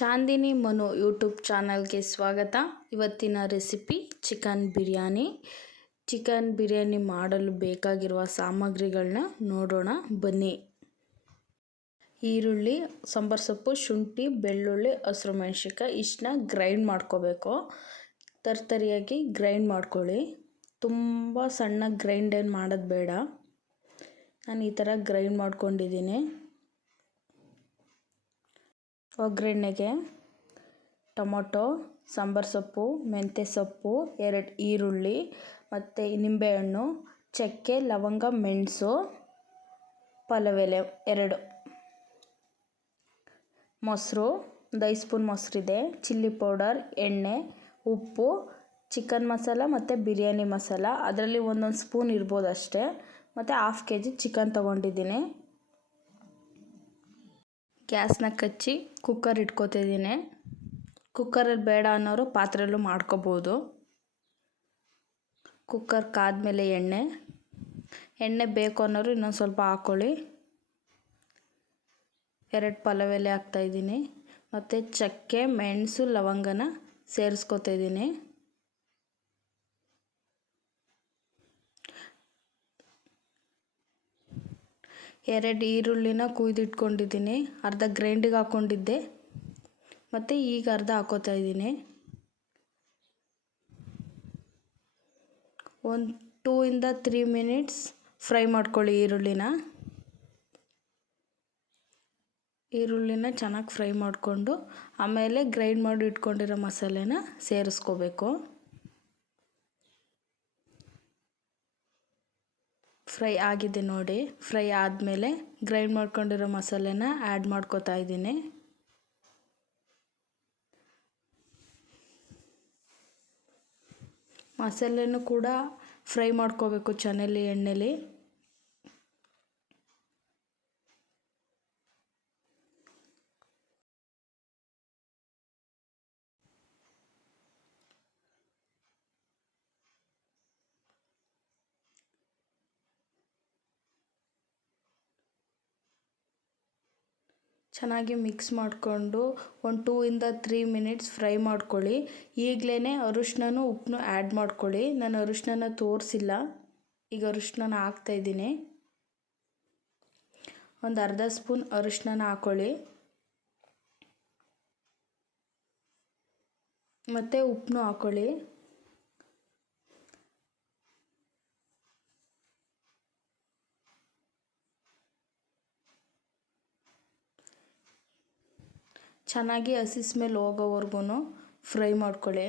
Chandni Manu YouTube ಚಾನಲ್ಗೆ ಸ್ವಾಗತ. ಇವತ್ತಿನ recipe chicken biryani. Chicken biryani ಮಾಡಲು ಬೇಕಾಗಿರುವ ಸಾಮಗ್ರಿಗಳನ್ನ ನೋಡೋಣ, ಬನ್ನಿ. ಈರುಳ್ಳಿ, ಸಾಂಬಾರು ಸೊಪ್ಪು, ಶುಂಠಿ, ಬೆಳ್ಳುಳ್ಳಿ, ಹಸಿರು ಮೆಣಸಿನ್ಕಾಯಿ, ಇಷ್ಟನ್ನ ಗ್ರೈಂಡ್ ಮಾಡ್ಕೋಬೇಕು. ತರ್ತರಿಯಾಗಿ ಗ್ರೈಂಡ್ ಮಾಡ್ಕೊಳ್ಳಿ. ತುಂಬ ಸಣ್ಣ ಗ್ರೈಂಡ್ ಏನು ಮಾಡೋದು ಬೇಡ. ನಾನು ಈ ಥರ ಗ್ರೈಂಡ್ ಮಾಡ್ಕೊಂಡಿದ್ದೀನಿ. ಒಗ್ಗರಣೆಗೆ ಟೊಮೊಟೊ, ಸಾಂಬಾರು ಸೊಪ್ಪು, ಮೆಂತ್ಯ ಸೊಪ್ಪು, ಎರಡು ಈರುಳ್ಳಿ ಮತ್ತು ನಿಂಬೆಹಣ್ಣು, ಚಕ್ಕೆ, ಲವಂಗ, ಮೆಣಸು, ಪಲವೆಲೆ ಎರಡು. ಮೊಸರು, ಒಂದು ಐದು ಸ್ಪೂನ್ ಮೊಸರಿದೆ ಚಿಲ್ಲಿ ಪೌಡರ್, ಎಣ್ಣೆ, ಉಪ್ಪು, ಚಿಕನ್ ಮಸಾಲ ಮತ್ತು ಬಿರಿಯಾನಿ ಮಸಾಲ. ಅದರಲ್ಲಿ ಒಂದೊಂದು ಸ್ಪೂನ್ ಇರ್ಬೋದು ಅಷ್ಟೇ. ಮತ್ತು ಹಾಫ್ ಕೆ ಜಿ ಚಿಕನ್ ತೊಗೊಂಡಿದ್ದೀನಿ. ಗ್ಯಾಸ್ನ ಕಚ್ಚಿ ಕುಕ್ಕರ್ ಇಟ್ಕೋತಿದ್ದೀನಿ. ಕುಕ್ಕರಲ್ಲಿ ಬೇಡ ಅನ್ನೋರು ಪಾತ್ರೆಯಲ್ಲೂ ಮಾಡ್ಕೋಬೋದು. ಕುಕ್ಕರ್ ಕಾದ್ಮೇಲೆ ಎಣ್ಣೆ. ಎಣ್ಣೆ ಬೇಕು ಅನ್ನೋರು ಇನ್ನೊಂದು ಸ್ವಲ್ಪ ಹಾಕ್ಕೊಳ್ಳಿ ಎರಡು ಪಲಾವ್ ಎಲೆ ಹಾಕ್ತಾಯಿದ್ದೀನಿ ಮತ್ತು ಚಕ್ಕೆ, ಮೆಣಸು, ಲವಂಗನ ಸೇರಿಸ್ಕೊತಾ ಎರಡು ಈರುಳ್ಳಿನ ಕುಯ್ದಿಟ್ಕೊಂಡಿದ್ದೀನಿ. ಅರ್ಧ ಗ್ರೈಂಡಿಗೆ ಹಾಕ್ಕೊಂಡಿದ್ದೆ. ಮತ್ತು ಈಗ ಅರ್ಧ ಹಾಕೋತಾ ಇದ್ದೀನಿ. ಒಂದು, ಟೂ ಇಂದ ತ್ರೀ ಮಿನಿಟ್ಸ್ ಫ್ರೈ ಮಾಡ್ಕೊಳ್ಳಿ ಈರುಳ್ಳಿನ. ಈರುಳ್ಳಿನ ಚೆನ್ನಾಗಿ ಫ್ರೈ ಮಾಡಿಕೊಂಡು ಆಮೇಲೆ ಗ್ರೈಂಡ್ ಮಾಡಿ ಇಟ್ಕೊಂಡಿರೋ ಮಸಾಲೆನ ಸೇರಿಸ್ಕೋಬೇಕು. ಫ್ರೈ ಆಗಿದೆ ನೋಡಿ. ಫ್ರೈ ಆದಮೇಲೆ ಗ್ರೈಂಡ್ ಮಾಡ್ಕೊಂಡಿರೋ ಮಸಾಲೆನ ಆ್ಯಡ್ ಮಾಡ್ಕೋತಾ ಇದ್ದೀನಿ. ಮಸಾಲೆನೂ ಕೂಡ ಫ್ರೈ ಮಾಡ್ಕೋಬೇಕು ಚೆನ್ನಲ್ಲಿ ಎಣ್ಣೆಲಿ. ಚೆನ್ನಾಗಿ ಮಿಕ್ಸ್ ಮಾಡಿಕೊಂಡು ಒಂದು ಟೂ ಇಂದ ತ್ರೀ ಮಿನಿಟ್ಸ್ ಫ್ರೈ ಮಾಡ್ಕೊಳ್ಳಿ. ಈಗಲೇ ಅರಿಶ್ಣನೂ ಉಪ್ಪನ್ನು ಆ್ಯಡ್ ಮಾಡ್ಕೊಳ್ಳಿ. ನಾನು ಅರಿಶಿನ ತೋರಿಸಿಲ್ಲ. ಈಗ ಅರಿಶಿನ ಹಾಕ್ತಾಯಿದ್ದೀನಿ ಒಂದು ಅರ್ಧ ಸ್ಪೂನ್ ಅರಿಶಿನ ಹಾಕ್ಕೊಳ್ಳಿ ಮತ್ತು ಉಪ್ಪನ್ನು ಹಾಕ್ಕೊಳ್ಳಿ ಚೆನ್ನಾಗಿ ಹಸಿಸ್ ಸ್ಮೆಲ್ ಹೋಗೋವರೆಗೂ ಫ್ರೈ ಮಾಡ್ಕೊಳ್ಳಿ.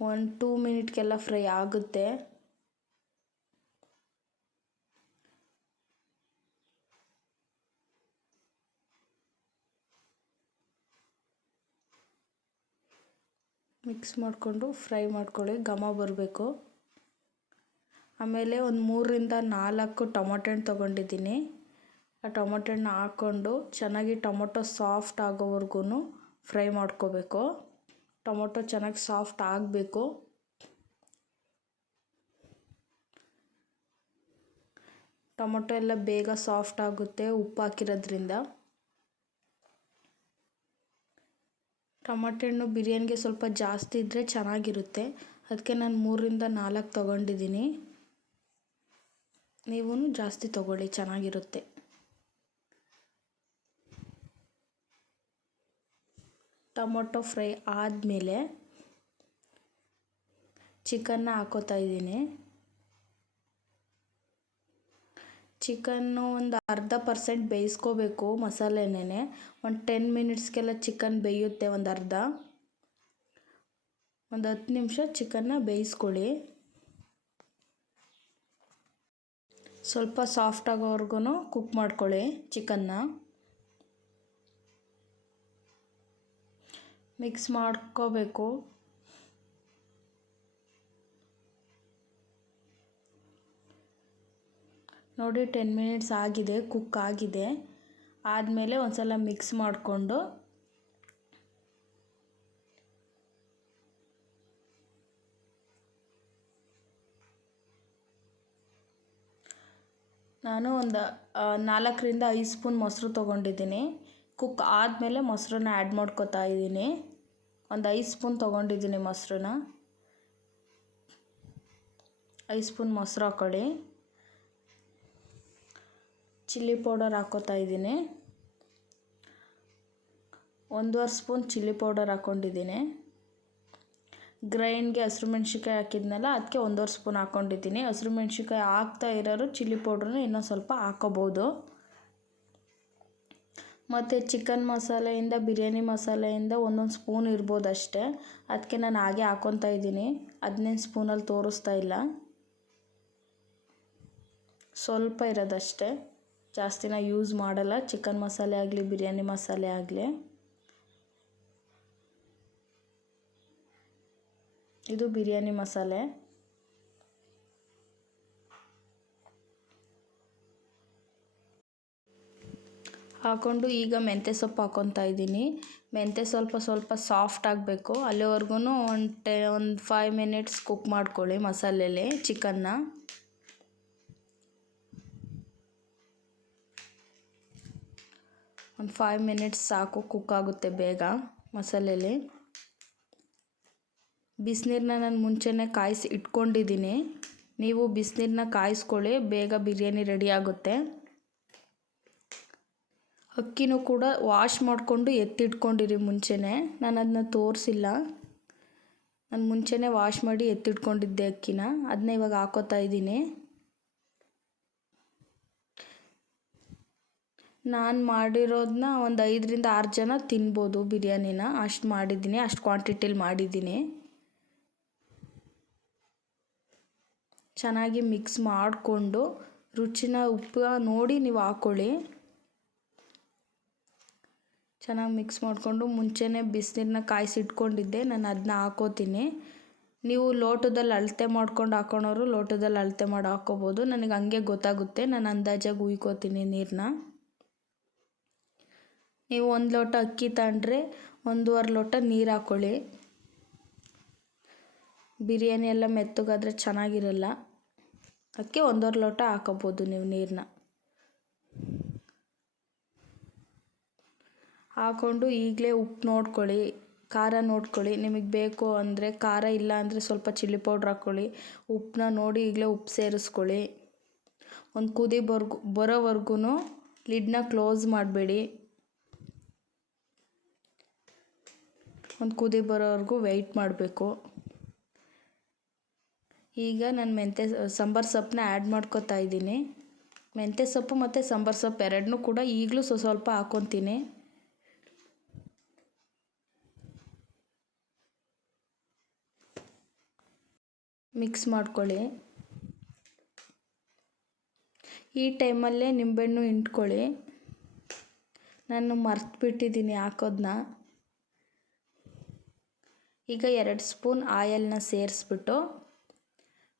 ಒಂದು ಟೂ ಮಿನಿಟ್ಗೆಲ್ಲ ಫ್ರೈ ಆಗುತ್ತೆ. ಮಿಕ್ಸ್ ಮಾಡಿಕೊಂಡು ಫ್ರೈ ಮಾಡ್ಕೊಳ್ಳಿ, ಘಮ ಬರಬೇಕು. ಆಮೇಲೆ ಒಂದು ಮೂರರಿಂದ ನಾಲ್ಕು ಟೊಮೊಟೊ ಹಣ್ಣು ತೊಗೊಂಡಿದ್ದೀನಿ. ಆ ಟೊಮೊಟೊ ಹಣ್ಣು ಹಾಕ್ಕೊಂಡು ಚೆನ್ನಾಗಿ ಟೊಮೊಟೊ ಸಾಫ್ಟ್ ಆಗೋವರೆಗೂ ಫ್ರೈ ಮಾಡ್ಕೋಬೇಕು. ಟೊಮೊಟೊ ಚೆನ್ನಾಗಿ ಸಾಫ್ಟ್ ಆಗಬೇಕು. ಟೊಮೊಟೊ ಎಲ್ಲ ಬೇಗ ಸಾಫ್ಟ್ ಆಗುತ್ತೆ ಉಪ್ಪು ಹಾಕಿರೋದ್ರಿಂದ. ಟೊಮೊಟೊ ಹಣ್ಣು ಬಿರಿಯಾನಿಗೆ ಸ್ವಲ್ಪ ಜಾಸ್ತಿ ಇದ್ದರೆ ಚೆನ್ನಾಗಿರುತ್ತೆ. ಅದಕ್ಕೆ ನಾನು ಮೂರರಿಂದ ನಾಲ್ಕು ತೊಗೊಂಡಿದ್ದೀನಿ. ನೀವು ಜಾಸ್ತಿ ತೊಗೊಳ್ಳಿ, ಚೆನ್ನಾಗಿರುತ್ತೆ. ಟೊಮೊಟೊ ಫ್ರೈ ಆದಮೇಲೆ ಚಿಕನ್ನ ಹಾಕೋತಾ ಇದ್ದೀನಿ. ಚಿಕನ್ನು ಒಂದು ಅರ್ಧ ಪರ್ಸೆಂಟ್ ಬೇಯಿಸ್ಕೋಬೇಕು ಮಸಾಲೆನೇ ಒಂದು ಟೆನ್ ಮಿನಿಟ್ಸ್ಗೆಲ್ಲ ಚಿಕನ್ ಬೇಯುತ್ತೆ ಒಂದು ಅರ್ಧ. ಒಂದು ಹತ್ತು ನಿಮಿಷ ಚಿಕನ್ನ ಬೇಯಿಸ್ಕೊಳ್ಳಿ. ಸ್ವಲ್ಪ ಸಾಫ್ಟ್ ಆಗೋವರೆಗೂ ಕುಕ್ ಮಾಡ್ಕೊಳ್ಳಿ ಚಿಕನ್ನ. ಮಿಕ್ಸ್ ಮಾಡ್ಕೋಬೇಕು. ನೋಡಿ ಟೆನ್ ಮಿನಿಟ್ಸ್ ಆಗಿದೆ ಕುಕ್ ಆಗಿದೆ. ಆದಮೇಲೆ ಒಂದು ಸಲ ಮಿಕ್ಸ್ ಮಾಡಿಕೊಂಡು ನಾನು ಒಂದು ನಾಲ್ಕರಿಂದ ಐದು ಸ್ಪೂನ್ ಮೊಸರು ತೊಗೊಂಡಿದ್ದೀನಿ. ಕುಕ್ ಆದಮೇಲೆ ಮೊಸರನ್ನ ಆ್ಯಡ್ ಮಾಡ್ಕೊತಾ ಇದ್ದೀನಿ. ಒಂದು ಐದು ಸ್ಪೂನ್ ತೊಗೊಂಡಿದ್ದೀನಿ ಮೊಸರನ್ನ. ಐದು ಸ್ಪೂನ್ ಮೊಸರು ಹಾಕೊಳ್ಳಿ. ಚಿಲ್ಲಿ ಪೌಡರ್ ಹಾಕೋತಾ ಇದ್ದೀನಿ. ಒಂದೂವರೆ ಸ್ಪೂನ್ ಚಿಲ್ಲಿ ಪೌಡರ್ ಹಾಕ್ಕೊಂಡಿದ್ದೀನಿ ಗ್ರೈಂಡ್ಗೆ ಹಸಿರು ಮೆಣ್ಸಿನ್ಕಾಯಿ ಹಾಕಿದ್ನಲ್ಲ, ಅದಕ್ಕೆ ಒಂದೂವರೆ ಸ್ಪೂನ್ ಹಾಕ್ಕೊಂಡಿದ್ದೀನಿ ಹಸಿರು ಮೆಣ್ಸಿನ್ಕಾಯಿ ಹಾಕ್ತಾ ಇರೋರು ಚಿಲ್ಲಿ ಪೌಡ್ರನ್ನ ಇನ್ನೊಂದು ಸ್ವಲ್ಪ ಹಾಕ್ಕೋಬೋದು ಮತ್ತು ಚಿಕನ್ ಮಸಾಲೆಯಿಂದ, ಬಿರಿಯಾನಿ ಮಸಾಲೆಯಿಂದ ಒಂದೊಂದು ಸ್ಪೂನ್ ಇರ್ಬೋದು ಅಷ್ಟೇ. ಅದಕ್ಕೆ ನಾನು ಹಾಗೆ ಹಾಕ್ಕೊತಾ ಇದ್ದೀನಿ. ಹದಿನೈದು ಸ್ಪೂನಲ್ಲಿ ತೋರಿಸ್ತಾ ಇಲ್ಲ. ಸ್ವಲ್ಪ ಇರೋದಷ್ಟೇ. ಜಾಸ್ತಿನ ಯೂಸ್ ಮಾಡಲ್ಲ. ಚಿಕನ್ ಮಸಾಲೆ ಆಗಲಿ, ಬಿರಿಯಾನಿ ಮಸಾಲೆ ಆಗಲಿ. ಇದು ಬಿರಿಯಾನಿ ಮಸಾಲೆ. ಹಾಕ್ಕೊಂಡು ಈಗ ಮೆಂತ್ಯ ಸೊಪ್ಪು ಹಾಕ್ಕೊತಾ ಇದ್ದೀನಿ. ಮೆಂತ್ಯ ಸ್ವಲ್ಪ ಸ್ವಲ್ಪ ಸಾಫ್ಟ್ ಆಗಬೇಕು. ಅಲ್ಲಿವರೆಗೂ ಒಂದು ಟೆ, ಒಂದು ಫೈವ್ ಮಿನಿಟ್ಸ್ ಕುಕ್ ಮಾಡ್ಕೊಳ್ಳಿ ಮಸಾಲೆಲಿ ಚಿಕನ್ನ ಒಂದು ಫೈವ್ ಮಿನಿಟ್ಸ್ ಸಾಕು ಕುಕ್ ಆಗುತ್ತೆ ಬೇಗ ಮಸಾಲೆಲಿ. ಬಿಸಿನೀರನ್ನ ನಾನು ಮುಂಚೆನೇ ಕಾಯಿಸಿ ಇಟ್ಕೊಂಡಿದ್ದೀನಿ. ನೀವು ಬಿಸಿನೀರನ್ನ ಕಾಯಿಸ್ಕೊಳ್ಳಿ, ಬೇಗ ಬಿರಿಯಾನಿ ರೆಡಿ ಆಗುತ್ತೆ. ಅಕ್ಕಿನೂ ಕೂಡ ವಾಶ್ ಮಾಡಿಕೊಂಡು ಎತ್ತಿಟ್ಕೊಂಡಿರಿ ಮುಂಚೆನೇ. ನಾನು ಅದನ್ನ ತೋರಿಸಿಲ್ಲ. ನಾನು ಮುಂಚೆನೇ ವಾಶ್ ಮಾಡಿ ಎತ್ತಿಟ್ಕೊಂಡಿದ್ದೆ ಅಕ್ಕಿನ ಅದನ್ನ ಇವಾಗ ಹಾಕೋತಾ ಇದ್ದೀನಿ. ನಾನು ಮಾಡಿರೋದನ್ನ ಒಂದು ಐದರಿಂದ ಆರು ಜನ ತಿನ್ಬೋದು ಬಿರಿಯಾನಿನ. ಅಷ್ಟು ಮಾಡಿದ್ದೀನಿ, ಅಷ್ಟು ಕ್ವಾಂಟಿಟಿಲಿ ಮಾಡಿದ್ದೀನಿ. ಚೆನ್ನಾಗಿ ಮಿಕ್ಸ್ ಮಾಡಿಕೊಂಡು ರುಚಿನ ಉಪ್ಪು ನೋಡಿ ನೀವು ಹಾಕ್ಕೊಳ್ಳಿ ಚೆನ್ನಾಗಿ ಮಿಕ್ಸ್ ಮಾಡಿಕೊಂಡು ಮುಂಚೆನೇ ಬಿಸಿನೀರನ್ನ ಕಾಯಿಸಿಟ್ಕೊಂಡಿದ್ದೆ. ನಾನು ಅದನ್ನ ಹಾಕೋತೀನಿ. ನೀವು ಲೋಟದಲ್ಲಿ ಅಳತೆ ಮಾಡ್ಕೊಂಡು ಹಾಕೊಳೋರು ಲೋಟದಲ್ಲಿ ಅಳತೆ ಮಾಡಿ ಹಾಕ್ಕೋಬೋದು ನನಗೆ ಹಂಗೆ ಗೊತ್ತಾಗುತ್ತೆ. ನಾನು ಅಂದಾಜಾಗಿ ಉಯ್ಕೋತೀನಿ ನೀರನ್ನ ನೀವು ಒಂದು ಲೋಟ ಅಕ್ಕಿ ತಗೊಂಡ್ರೆ ಒಂದೂವರೆ ಲೋಟ ನೀರು ಹಾಕ್ಕೊಳ್ಳಿ ಬಿರಿಯಾನಿ ಎಲ್ಲ ಮೆತ್ತಗಾದರೆ ಚೆನ್ನಾಗಿರಲ್ಲ. ಅಕ್ಕಿ ಒಂದೂವರೆ ಲೋಟ ಹಾಕೋಬೋದು ನೀವು ನೀರನ್ನ ಹಾಕ್ಕೊಂಡು ಈಗಲೇ ಉಪ್ಪು ನೋಡ್ಕೊಳ್ಳಿ, ಖಾರ ನೋಡ್ಕೊಳ್ಳಿ. ನಿಮಗೆ ಬೇಕು ಅಂದರೆ ಖಾರ, ಇಲ್ಲ ಅಂದರೆ ಸ್ವಲ್ಪ ಚಿಲ್ಲಿ ಪೌಡ್ರ್ ಹಾಕ್ಕೊಳ್ಳಿ. ಉಪ್ಪನ್ನ ನೋಡಿ ಈಗಲೇ ಉಪ್ಪು ಸೇರಿಸ್ಕೊಳ್ಳಿ. ಒಂದು ಕುದಿ ಬರ್ಗು ಬರೋವರೆಗೂ ಲಿಡ್ನ ಕ್ಲೋಸ್ ಮಾಡಬೇಡಿ. ಒಂದು ಕುದಿ ಬರೋವರೆಗೂ ವೆಯ್ಟ್ ಮಾಡಬೇಕು. ಈಗ ನಾನು ಮೆಂತ್ಯ ಸಾಂಬಾರು ಸೊಪ್ಪನ್ನ ಆ್ಯಡ್ ಮಾಡ್ಕೊತಾ ಇದ್ದೀನಿ. ಮೆಂತ್ಯ ಸೊಪ್ಪು ಮತ್ತು ಸಾಂಬಾರು ಸೊಪ್ಪು ಎರಡನ್ನೂ ಕೂಡ ಈಗಲೂ ಸ್ವಸ್ವಲ್ಪ ಸ್ವಲ್ಪ ಹಾಕ್ಕೊತೀನಿ ಮಿಕ್ಸ್ ಮಾಡ್ಕೊಳ್ಳಿ. ಈ ಟೈಮಲ್ಲೇ ನಿಂಬೆಹಣ್ಣು ಇಟ್ಕೊಳ್ಳಿ ನಾನು ಮರ್ತು ಬಿಟ್ಟಿದ್ದೀನಿ ಹಾಕೋದನ್ನ ಈಗ ಎರಡು ಸ್ಪೂನ್ ಆಯಲ್ನ ಸೇರಿಸ್ಬಿಟ್ಟು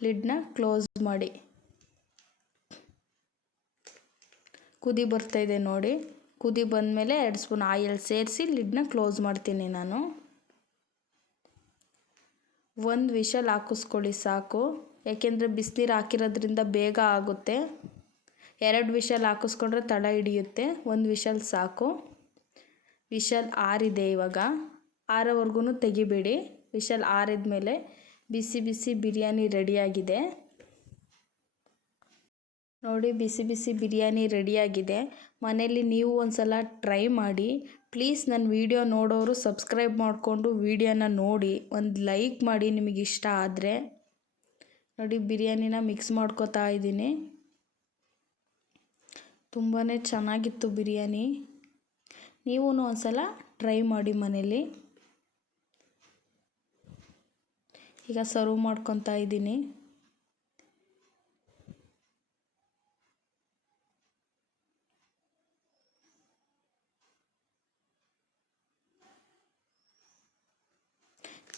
ಲಿಡ್ನ ಕ್ಲೋಸ್ ಮಾಡಿ. ಕುದಿ ಬರ್ತಾಯಿದೆ ನೋಡಿ. ಕುದಿ ಬಂದಮೇಲೆ ಎರಡು ಸ್ಪೂನ್ ಆಯಿಲ್ ಸೇರಿಸಿ ಲಿಡ್ನ ಕ್ಲೋಸ್ ಮಾಡ್ತೀನಿ ನಾನು. ಒಂದು ವಿಷಲ್ ಹಾಕಿಸ್ಕೊಳ್ಳಿ ಸಾಕು. ಯಾಕೆಂದರೆ ಬಿಸಿನೀರು ಹಾಕಿರೋದ್ರಿಂದ ಬೇಗ ಆಗುತ್ತೆ. ಎರಡು ವಿಷಲ್ ಹಾಕಿಸ್ಕೊಂಡ್ರೆ ತಡ ಹಿಡಿಯುತ್ತೆ. ಒಂದು ವಿಷಲ್ ಸಾಕು. ವಿಷಲ್ ಆರಿದೆ ಇವಾಗ. ಆರೋವರೆಗೂ ತೆಗಿಬೇಡಿ. ವಿಷಲ್ ಆರಿದ ಮೇಲೆ ಬಿಸಿ ಬಿಸಿ ಬಿರಿಯಾನಿ ರೆಡಿಯಾಗಿದೆ. ನೋಡಿ, ಬಿಸಿ ಬಿಸಿ ಬಿರಿಯಾನಿ ರೆಡಿಯಾಗಿದೆ. ಮನೇಲಿ ನೀವು ಒಂದು ಸಲ ಟ್ರೈ ಮಾಡಿ. ಪ್ಲೀಸ್ ನನ್ನ ವೀಡಿಯೋ ನೋಡೋರು ಸಬ್ಸ್ಕ್ರೈಬ್ ಮಾಡಿಕೊಂಡು ವೀಡಿಯೋನ ನೋಡಿ, ಒಂದು ಲೈಕ್ ಮಾಡಿ ನಿಮಗೆ ಇಷ್ಟ ಆದರೆ. ನೋಡಿ, ಬಿರಿಯಾನಿನ ಮಿಕ್ಸ್ ಮಾಡ್ಕೋತಾ ಇದ್ದೀನಿ. ತುಂಬಾ ಚೆನ್ನಾಗಿತ್ತು ಬಿರಿಯಾನಿ. ನೀವು ಒಂದು ಸಲ ಟ್ರೈ ಮಾಡಿ ಮನೇಲಿ. ಈಗ ಸರ್ವ್ ಮಾಡ್ಕೊತಾ ಇದ್ದೀನಿ.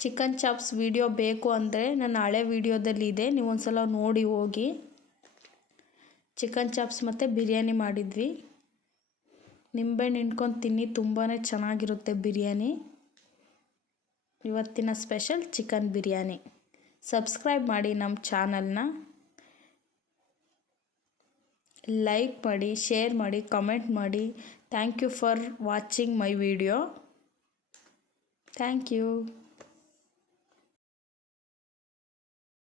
ಚಿಕನ್ ಚಾಪ್ಸ್ ವಿಡಿಯೋ ಬೇಕು ಅಂದರೆ ನನ್ನ ಹಳೆ ವಿಡಿಯೋದಲ್ಲಿ ಇದೆ. ನೀವು ಒಂದು ಸಲ ನೋಡಿ ಹೋಗಿ. ಚಿಕನ್ ಚಾಪ್ಸ್ ಮತ್ತು ಬಿರಿಯಾನಿ ಮಾಡಿದ್ವಿ. ನಿಂಬೆಹಣ್ಣು ಹಿಂಡ್ಕೊಂಡು ತಿನ್ನಿ ತುಂಬಾ ಚೆನ್ನಾಗಿರುತ್ತೆ ಬಿರಿಯಾನಿ. ಇವತ್ತಿನ ಸ್ಪೆಷಲ್ ಚಿಕನ್ ಬಿರಿಯಾನಿ. ಸಬ್ಸ್ಕ್ರೈಬ್ ಮಾಡಿ ನಮ್ಮ ಚಾನಲ್ನ. ಲೈಕ್ ಮಾಡಿ, ಶೇರ್ ಮಾಡಿ, ಕಮೆಂಟ್ ಮಾಡಿ. Thank you for watching my video. Thank you.